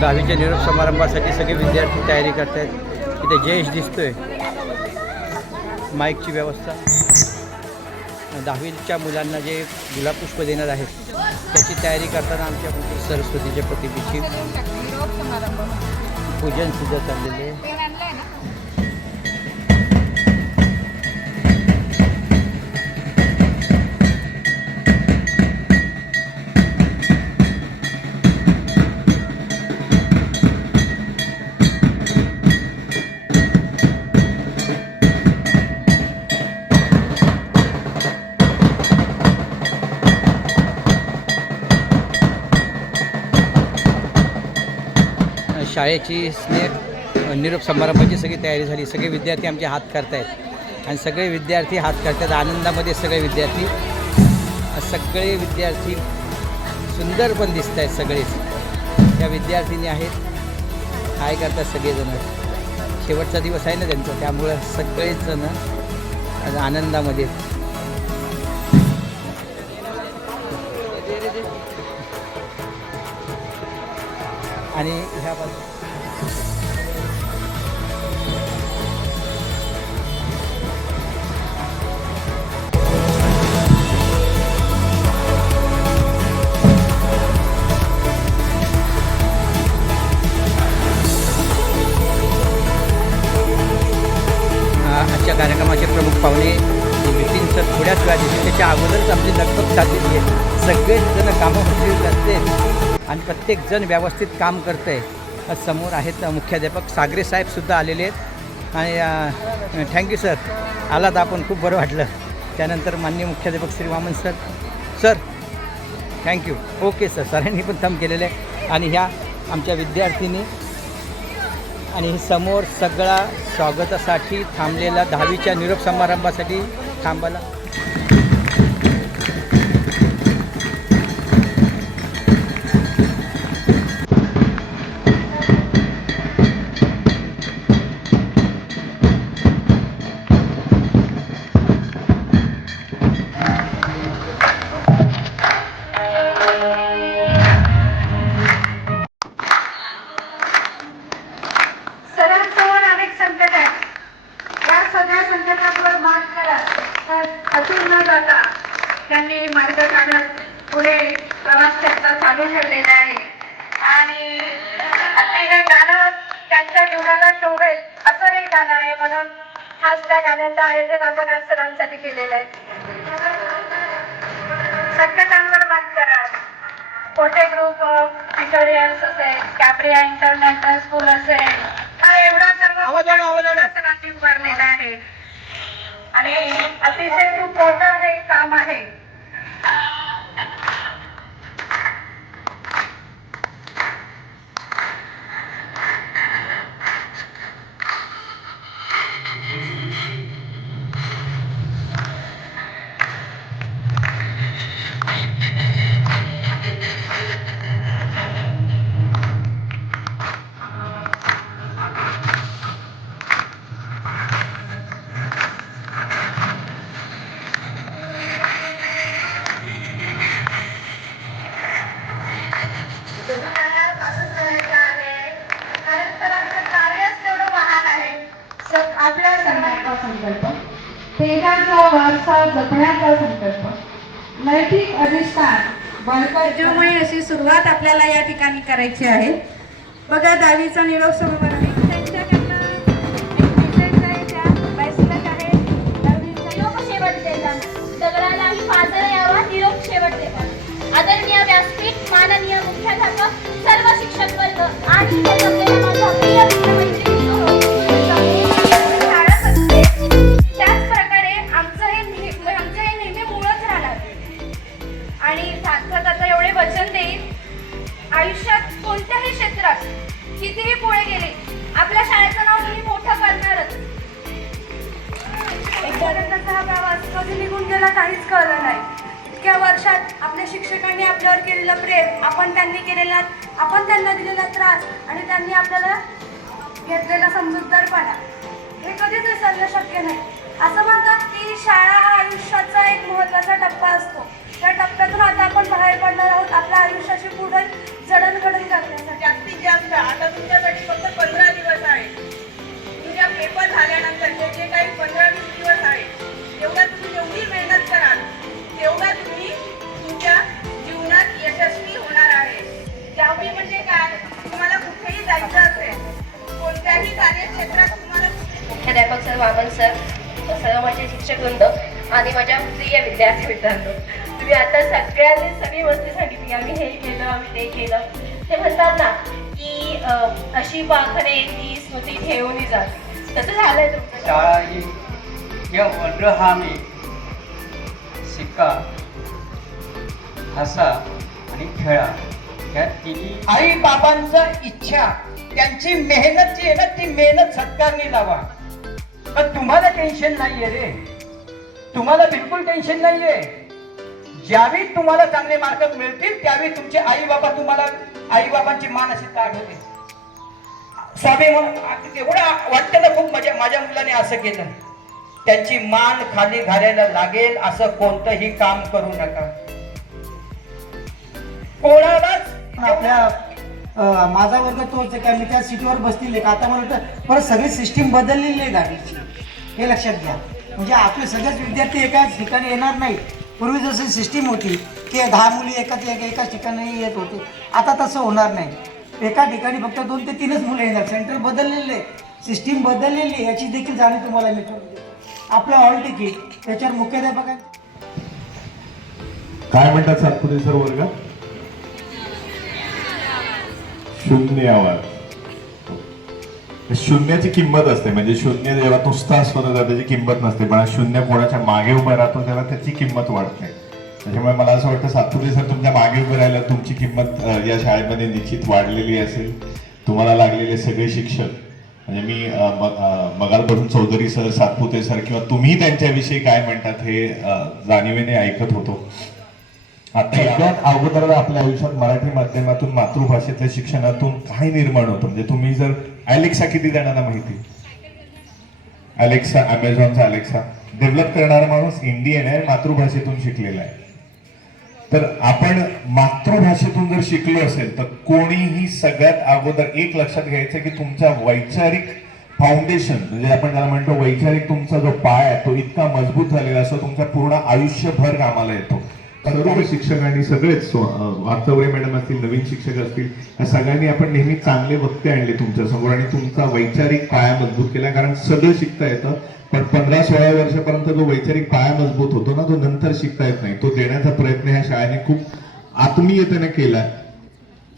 10वीच्या निरोप समारंभासाठी सगळे विद्यार्थी तयारी करत आहेत. इथे जयेश दिसतोय. माईकची व्यवस्था, 10वीच्या मुलांना जे गुलाबपुष्प देणार आहेत त्याची तयारी करताना आमच्या सरस्वतीच्या प्रतिमेची पूजन सुद्धा चाललेले आहे. शाळेची निरोप समारंभाची सगळी तयारी झाली. सगळे विद्यार्थी आमचे हात करतायत आणि सगळे विद्यार्थी हात करतात आनंदामध्ये. सगळे विद्यार्थी सुंदर पण दिसत आहेत. सगळेच त्या विद्यार्थिनी आहेत, काय करतात सगळेजण. शेवटचा दिवस आहे ना त्यांचा, त्यामुळं सगळेच जण आनंदामध्ये. आणि ह्या बाजू आजच्या कार्यक्रमाचे प्रमुख पाहुणे नितीन सर थोड्याच वेळात येतील. त्याच्या अगोदरच आपली लगबग झालेली आहे. सगळेच जण कामामध्ये करते आणि प्रत्येकजण व्यवस्थित काम करतं आहे. समोर आहेत मुख्याध्यापक सागरे साहेबसुद्धा आलेले आहेत. आणि थँक्यू सर, आलात आपण, खूप बरं वाटलं. त्यानंतर माननीय मुख्याध्यापक Shri Vaman sir thank you. Okay sir, सरांनी पण थंब केलेलं आहे. आणि ह्या आमच्या विद्यार्थिनी आणि हे समोर सगळा स्वागतासाठी थांबलेला 10वीच्या निरोप समारंभासाठी थांबायला. त्यांनी मार्ग काढत पुढे प्रवास त्यांचा चालू ठेवलेला आहे. आणि अतिशय गाणं त्यांच्या जीवनाला शोभेल असं हे गाणं आहे, म्हणून हाच त्या गाण्याचं आयोजन आपण आज सरांसाठी केलेलं आहे. संकटांवर मात करा. कोठे ग्रुप ऑफ ट्युटोरियल्स असेल, कॅप्रिया इंटरनॅशनल स्कूल असेल, हा एवढा सर्व सरांनी उभारलेला आहे. आणि अतिशय खूप मोठं हे काम आहे. तेगाचा वारसा जपण्याचा संकल्प, नैतिक अधिष्ठान बळकटीमुळे अशी सुरुवात आपल्याला या ठिकाणी करायची आहे. बघा 10वीचा निरोप समारंभ त्यांच्याकडनं दगडालाही पाजर यावा निरोप शेवट देतात. आदरणीय व्यासपीठ, माननीय मुख्याध्यापक, सर्व शिक्षक वर्ग आणि माझा प्रिय मित्रमैत्रिणी, त्याच प्रकारे आमचं हे नेहमी मुळच राहणार. आणि सार्थक एवढे वचन देईल, आयुष्यात कोणत्याही क्षेत्रात कितीही पुढे गेले आपल्या शाळेचं नाव तुम्ही मोठं करणारच. एकदा हा प्रवास कधी निघून गेला काहीच कळलं नाही. इतक्या वर्षात आपल्या शिक्षकांनी आपल्यावर केलेलं प्रेम, आपण त्यांना दिलेला त्रास आणि त्यांनी आपल्याला घेतलेला समजूतदारपणा हे कधीच विसरणं शक्य नाही. असं म्हणतात की शाळा हा आयुष्याचा एक महत्त्वाचा टप्पा असतो. त्या टप्प्यातून आता आपण बाहेर पडणार आहोत आपल्या आयुष्याची पुढे जडणघडण करण्यासाठी. जास्तीत जास्त सर, वामन सर, सर्व माझे शिक्षक वृंद आणि माझ्या प्रिय विद्यार्थी मित्रांनो, तुम्ही आता सगळ्यांनी सगळी गोष्टी सांगितली. आम्ही हे केलं, आम्ही ते केलं. ते म्हणतात ना की अशी पाखरे ती स्मृती ठेवून जाते, तसं झालंय तुमचं. शाळा ही या वनरहामी शिका, हसा आणि खेळा या तिन्ही आई बाबांचं इच्छा, त्यांची मेहनत जी आहे ना, ती मेहनत सत्कारणी लावा. पण तुम्हाला टेन्शन नाहीये रे, तुम्हाला बिलकुल टेन्शन नाहीये. ज्यावेळी तुम्हाला चांगले मार्क मिळतील त्यावेळी तुमचे आई बाबा तुम्हाला, आई बाबांची मान अशी ताट होते. स्वाभिमान एवढं वाटतं ना, खूप माझ्या मुलाने असं केलं. त्यांची मान खाली घालायला लागेल असं कोणतंही काम करू नका. कोणालाच आपल्या माझा वर्ग तोच आहे, काय मी त्या सीटवर बसतील का. आता मला वाटतं परत सगळी सिस्टीम बदललेली आहे गाडीची, हे लक्षात घ्या. म्हणजे आपले सगळेच विद्यार्थी एकाच ठिकाणी येणार नाही. पूर्वी जशी सिस्टीम होती की 10 मुली एकाच ठिकाणी येत होते, आता तसं होणार नाही. एका ठिकाणी फक्त 2 ते 3च मुलं येणार. सेंटर बदललेले, सिस्टीम बदललेली, याची देखील जाणीव तुम्हाला मी करून देतो. आपलं हॉल तिकीट त्याच्यावर मुख्याध्यापक काय म्हणतात सातपुते सर वर्ग? शून्य आवाज. शून्याची किंमत असते, म्हणजे शून्य जेव्हा नुसता असतो ना त्याची किंमत नसते, पण शून्य कोणाच्या मागे उभं राहतो तेव्हा त्याची किंमत वाढते. त्याच्यामुळे मला असं वाटतं सातपुते सर तुमच्या मागे उभे राहिला, तुमची किंमत या शाळेमध्ये निश्चित वाढलेली असेल. तुम्हाला लागलेले सगळे शिक्षक, म्हणजे मी मगालपासून चौधरी सर, सातपुते सर किंवा तुम्ही त्यांच्याविषयी काय म्हणतात हे जाणीवेने ऐकत होतो. आता सगळ्यात अगोदर आपल्या आयुष्यात मराठी माध्यमातून, मातृभाषेतल्या शिक्षणातून काय निर्माण होतं. म्हणजे तुम्ही जर अलेक्सा किती जणांना माहिती? अलेक्सा, अमेझॉनचा अलेक्सा डेव्हलप करणारा माणूस इंडियन आहे, मातृभाषेतून शिकलेला आहे. तर आपण मातृभाषेतून जर शिकलो असेल तर कोणीही सगळ्यात अगोदर एक लक्षात घ्यायचं की तुमच्या वैचारिक फाउंडेशन, म्हणजे आपण त्याला म्हणतो वैचारिक तुमचा जो पाय आहे तो इतका मजबूत झालेला असतो, तुमच्या पूर्ण आयुष्यभर कामाला येतो. सर्व शिक्षकांनी, सगळेच वास्तवरे मॅडम असतील, नवीन शिक्षक असतील, या सगळ्यांनी आपण नेहमी चांगले वक्ते आणले तुमच्या समोर आणि तुमचा वैचारिक पाया मजबूत केला. कारण सगळं शिकता येतं, पण 15-16 वर्षापर्यंत जो वैचारिक पाया मजबूत होतो ना, तो नंतर शिकता येत नाही. तो देण्याचा प्रयत्न ह्या शाळेने खूप आत्मीयतेने केला.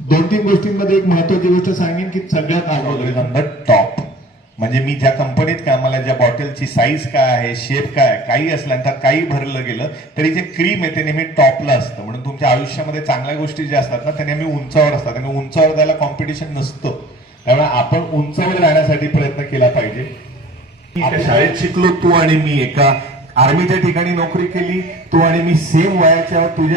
2-3 गोष्टींमध्ये एक महत्वाची गोष्ट सांगेन की सगळ्यात अगोदर टॉप, म्हणजे मी ज्या कंपनीत कामाला, ज्या बॉटलची साईज काय आहे, शेप काय, काही असलं त्यात काही भरलं गेलं तरी जे क्रीम आहे ते नेहमी टॉपला असतं. म्हणून तुमच्या आयुष्यामध्ये चांगल्या गोष्टी ज्या असतात ना त्या नेहमी उंचावर असतात आणि उंचावर जायला कॉम्पिटिशन नसतं. त्यामुळे आपण उंचावर जाण्यासाठी प्रयत्न केला पाहिजे. आपण शाळेत शिकलो, तू आणि मी एका आर्मीच्या ठिकाणी नोकरी केली, तू आणि मी सेम वयाच्या, तुझे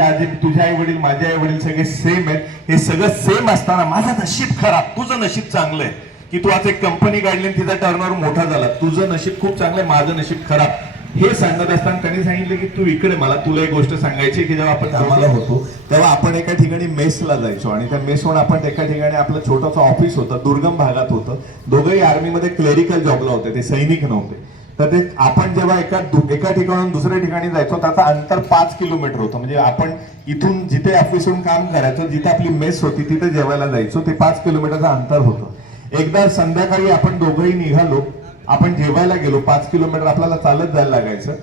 आई वडील, माझे आई वडील सगळे सेम आहेत. हे सगळं सेम असताना माझं नशीब खराब, तुझं नशीब चांगलं आहे की तू आज एक कंपनी काढली आणि तिचा टर्नओव्हर मोठा झाला. तुझं नशीब खूप चांगलं आहे, माझं नशीब खराब. हे सांगत असताना त्यांनी सांगितलं की तू इकडे, मला तुला एक गोष्ट सांगायची की जेव्हा आपण कामाला होतो तेव्हा आपण एका ठिकाणी मेसला जायचो आणि त्या मेसहून आपण एका ठिकाणी आपलं छोटंसं ऑफिस होतं, दुर्गम भागात होतं. दोघंही आर्मीमध्ये क्लेरिकल जॉबला होते, ते सैनिक नव्हते. तर ते आपण जेव्हा एका ठिकाणून दुसऱ्या ठिकाणी जायचो त्याचं अंतर 5 किलोमीटर होतं. म्हणजे आपण इथून जिथे ऑफिसहून काम करायचो, जिथे आपली मेस होती तिथे जेवायला जायचो, ते 5 किलोमीटरचं अंतर होतं. एकदा संध्याकाळी आपण दोघंही निघालो, आपण जेवायला गेलो, 5 किलोमीटर आपल्याला चालत जायला लागायचं.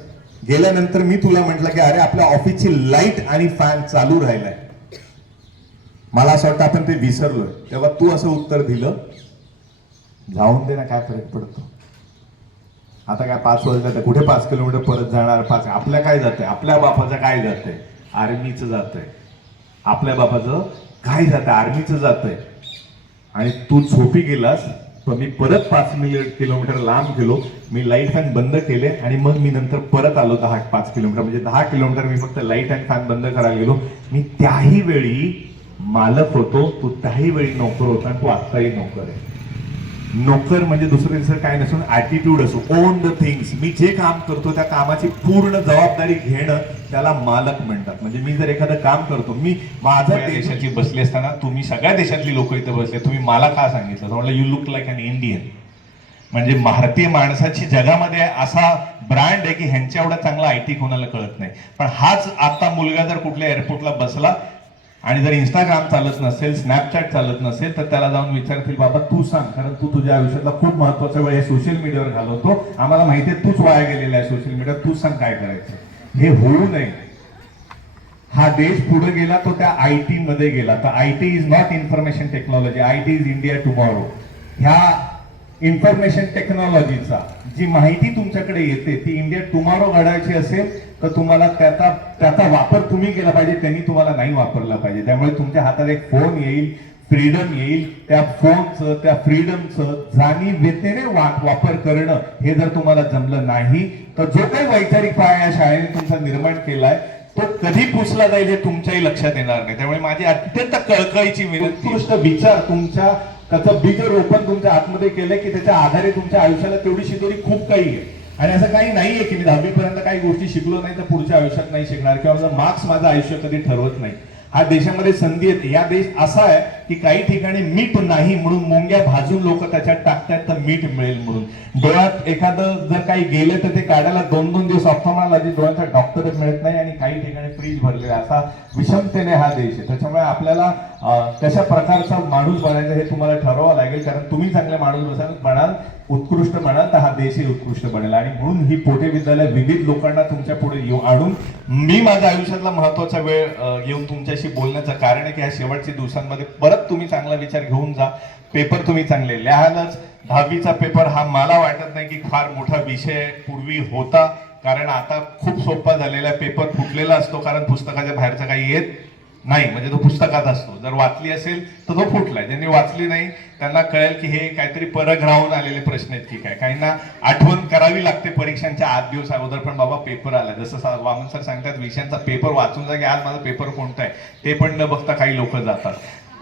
गेल्यानंतर मी तुला म्हटलं की अरे आपल्या ऑफिसची लाईट आणि फॅन चालू राहिलाय, मला असं वाटतं आपण ते विसरलोय. तेव्हा तू असं उत्तर दिलं, जाऊन दे ना, काय फरक पडतो, आता काय 5 वाजता तर कुठे 5 किलोमीटर परत जाणार. 5 आपल्या काय जातंय, आपल्या बापाचं काय जातंय, आर्मीचं जातंय. आपल्या बापाचं काय जातंय, आर्मीचं जातंय. आणि तू झोपी गेलास, तर मी परत 5 किलोमीटर लांब गेलो, मी लाईट फॅन बंद केले आणि मग मी नंतर परत आलो 5 किलोमीटर, म्हणजे 10 किलोमीटर मी फक्त लाईट अँड फॅन बंद करायला गेलो. मी त्याही वेळी मालक होतो, तू त्याही वेळी नोकर होता आणि तू आत्ताही नोकर आहे. नोकर म्हणजे दुसरं काय नसून ऍटिट्यूड असो, ओन द थिंग्स. मी जे काम करतो त्या कामाची पूर्ण जबाबदारी घेणं त्याला मालक म्हणतात. म्हणजे मी जर एखादं काम करतो, मी माझ्या देशाची बसली असताना तुम्ही सगळ्या देशातली लोक इथे बसले, तुम्ही मला का सांगितलं, म्हटलं you look like an Indian. म्हणजे भारतीय माणसाची जगामध्ये असा ब्रँड आहे की ह्यांच्या एवढा चांगला IT कोणाला कळत नाही. पण हाच आता मुलगा जर कुठल्या एअरपोर्टला बसला आणि जर इंस्टाग्राम चालत नसेल, स्नॅपचॅट चालत नसेल, तर त्याला जाऊन विचारतील बाबा तू सांग, कारण तू तुझ्या आयुष्यातला खूप महत्वाचा वेळ हे सोशल मीडियावर घालवतो, आम्हाला माहिती आहे तूच वाया गेलेला आहे सोशल मीडियावर, तू सांग काय करायचं. हे होऊ नये. हा देश पुढे गेला तो त्या IT मध्ये गेला. तर IT is not information technology, IT is India tomorrow. ह्या इन्फॉर्मेशन टेक्नॉलॉजीचा जी माहिती तुमच्याकडे येते ती इंडिया टुमॉरो घडायची असेल तर तुम्हाला त्याचा वापर तुम्ही केला पाहिजे, त्यांनी तुम्हाला नाही वापरला पाहिजे. त्यामुळे तुमच्या हातात एक फोन येईल, फ्रीडम येईल, त्या फोनचं, त्या फ्रीडमचं जाणीवेतेने वापर करणं हे जर तुम्हाला जमलं नाही तर जो काही वैचारिक पाया या शाळेने तुमचा निर्माण केलाय तो कधी पुसला जाईल हे तुमच्याही लक्षात येणार नाही. त्यामुळे माझी अत्यंत कळकळीची विनंती, उत्कृष्ट विचार तुमच्या त्याचं बीज रोपण तुमच्या आतमध्ये केलंय की त्याच्या आधारे तुमच्या आयुष्याला तेवढी शिदोरी खूप काही आहे. आणि असं काही नाहीये की मी 10वी पर्यंत काही गोष्टी शिकलो नाही तर पुढच्या आयुष्यात नाही शिकणार किंवा माझा मार्क्स माझं आयुष्य कधी ठरवत नाही. हा देशामध्ये संधी येते. या देश असा आहे की काही ठिकाणी मीठ नाही म्हणून मुंग्या भाजून लोक त्याच्यात टाकतायत तर मीठ मिळेल म्हणून. डोळ्यात एखादं जर काही गेलं तर ते काढायला 2-2 दिवस ऑप्थॉल्मॉलॉजी डोळ्याचा डॉक्टरच मिळत नाही आणि काही ठिकाणी फ्रीज भरलेला असा विषमतेने हा देश आहे. त्याच्यामुळे आपल्याला कशा प्रकारचा माणूस बनायचा हे तुम्हाला ठरवावं लागेल, कारण तुम्ही चांगले माणूस बनाल, उत्कृष्ट बनाल तर हा देशही उत्कृष्ट बनेल. आणि म्हणून ही पोटे विद्यालय विविध लोकांना तुमच्या पुढे आणून मी माझ्या आयुष्यातला महत्वाचा वेळ येऊन तुमच्याशी बोलण्याचं कारण आहे की ह्या शेवटच्या दिवसांमध्ये परत तुम्ही चांगला विचार घेऊन जा. पेपर तुम्ही चांगले लिहालच. 10वीचा पेपर हा मला वाटत नाही की फार मोठा विषय पूर्वी होता, कारण आता खूप सोपा झालेला पेपर फुटलेला असतो, कारण पुस्तकाच्या बाहेरचा काही येत नाही, म्हणजे तो पुस्तकात असतो. जर वाचली असेल तर तो फुटलाय, ज्यांनी वाचली नाही त्यांना कळेल की हे काहीतरी परग राहून आलेले प्रश्न आहेत की काय. काहींना आठवण करावी लागते परीक्षांच्या 8 दिवस अगोदर, पण बाबा पेपर आला, जसं वामन सर सांगतात विषयांचा पेपर वाचून जा की आज माझा पेपर कोणता आहे ते पण न बघता काही लोक जातात.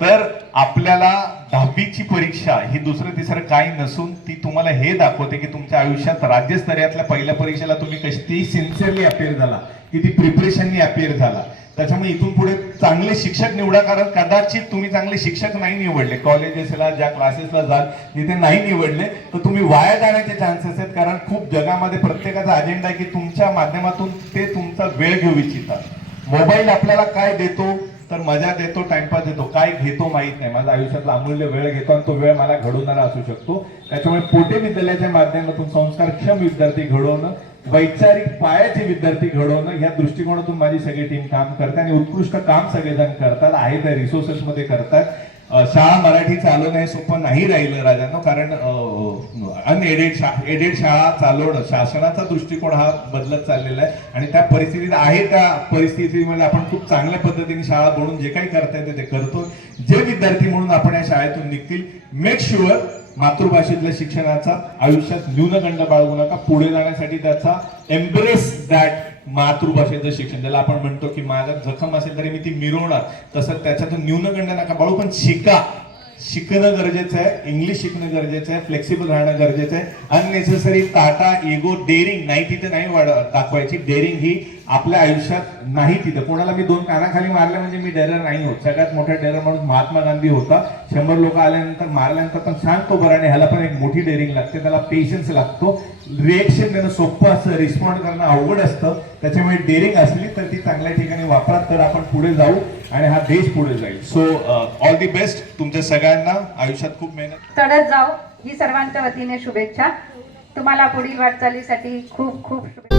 तर आपल्याला 10वीची परीक्षा ही दुसरं तिसरं काही नसून ती तुम्हाला हे दाखवते की तुमच्या आयुष्यात राज्यस्तरीयातल्या पहिल्या परीक्षेला तुम्ही कशी सिन्सिअरली अपेअर झाला, किती प्रिपरेशननी अपेअर झाला. त्याच्यामुळे इथून पुढे चांगले शिक्षक निवडा, कारण कदाचित तुम्ही चांगले शिक्षक नाही निवडले, कॉलेजेसला ज्या क्लासेसला जाल तिथे नाही निवडले तर तुम्ही वाया जाण्याचे चान्सेस आहेत. कारण खूप जगामध्ये प्रत्येकाचा अजेंडा आहे की तुमच्या माध्यमातून ते तुमचा वेळ घेऊ इच्छितात. मोबाईल आपल्याला काय देतो तर मजा देतो, टाइमपास देतो, काय घेतो माहित नाही. माझ्या आयुष्यातला अमूल्य वेळ घेतो आणि तो वेळ मला घडवणारा असू शकतो. त्याच्यामुळे पोटे विद्यालयाच्या माध्यमातून संस्कारक्षम विद्यार्थी घडवणं, वैचारिक पायाचे विद्यार्थी घडवणं या दृष्टिकोनातून माझी सगळी टीम काम करते आणि उत्कृष्ट काम सगळेजण करतात, आहे त्या रिसोर्सेस मध्ये करतात. शाळा मराठी चालवणं हे सोपं नाही राहिलं राजांनो, कारण एडेड शाळा चालवणं शासनाचा दृष्टिकोन हा बदलत चाललेला आहे आणि त्या परिस्थितीत आहे त्या परिस्थितीमध्ये आपण खूप चांगल्या पद्धतीने शाळा बनवून जे काही करता येते ते करतो. जे विद्यार्थी म्हणून आपण या शाळेतून निघतील, मेक शुअर मातृभाषेतल्या शिक्षणाचा आयुष्यात न्यूनगंड बाळगू नका. पुढे जाण्यासाठी त्याचा एम्ब्रेस दॅट मातृभाषेचं शिक्षण, ज्याला आपण म्हणतो की माझ्या जखम असेल तरी मी ती मिरवणार, तसं त्याच्यातून न्यूनगंड नका बाळू, पण शिका. शिकणं गरजेचं आहे, इंग्लिश शिकणं गरजेचं आहे, फ्लेक्सिबल राहणं गरजेचं आहे. अननेसेसरी टाटा इगो डेअरिंग नाही तिथे नाही दाखवायची. डेअरिंग ही आपल्या आयुष्यात नाही तिथं. कोणाला मी 2 कानाखाली मारले म्हणजे मी डेरर नाही होत. सगळ्यात मोठा डेरर माणूस महात्मा गांधी होता. 100 लोक आल्यानंतर मारल्यानंतर पण शांत उभं राहणे, ह्याला पण एक मोठी डेअरिंग लागते, त्याला पेशन्स लागतो. रिएक्शन देणं सोपं असतं, रिस्पॉन्ड करणं अवघड असतं. त्याच्यामुळे डेअरिंग असली तर ती चांगल्या ठिकाणी वापरा, तर आपण पुढे जाऊ आणि हा देश पुढे जाईल. सो ऑल दी बेस्ट तुमच्या सगळ्यांना आयुष्यात. खूप मेहनत चढत जाऊ ही सर्वांच्या वतीने शुभेच्छा. तुम्हाला पुढील वाटचालीसाठी खूप खूप शुभेच्छा.